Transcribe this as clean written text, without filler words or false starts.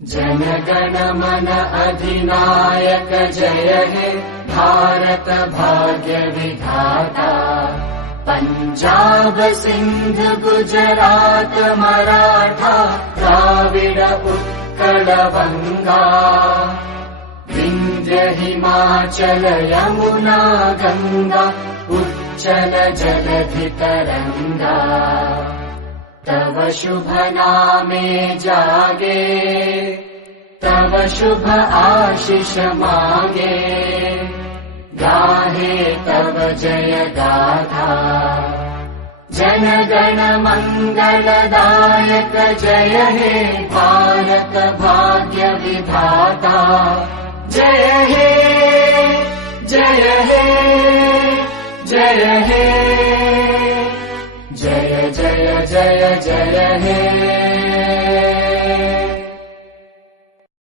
जनगण मन अधिनायक जय हे भारत भाग्य विधाता। पंजाब सिंध गुजरात मराठा द्राविड उत्कल बंगा। विंध्य हिमाचल यमुना गंगा उच्चल जलधि तरंगा। तव शुभ नामे जागे तव शुभ आशीष मागे। गाहे तव जय गाथा जनगण मंगलदायक जय हे भारत भाग्य विधाता। जय हे जय हे जय हे जय जय जय जय हे।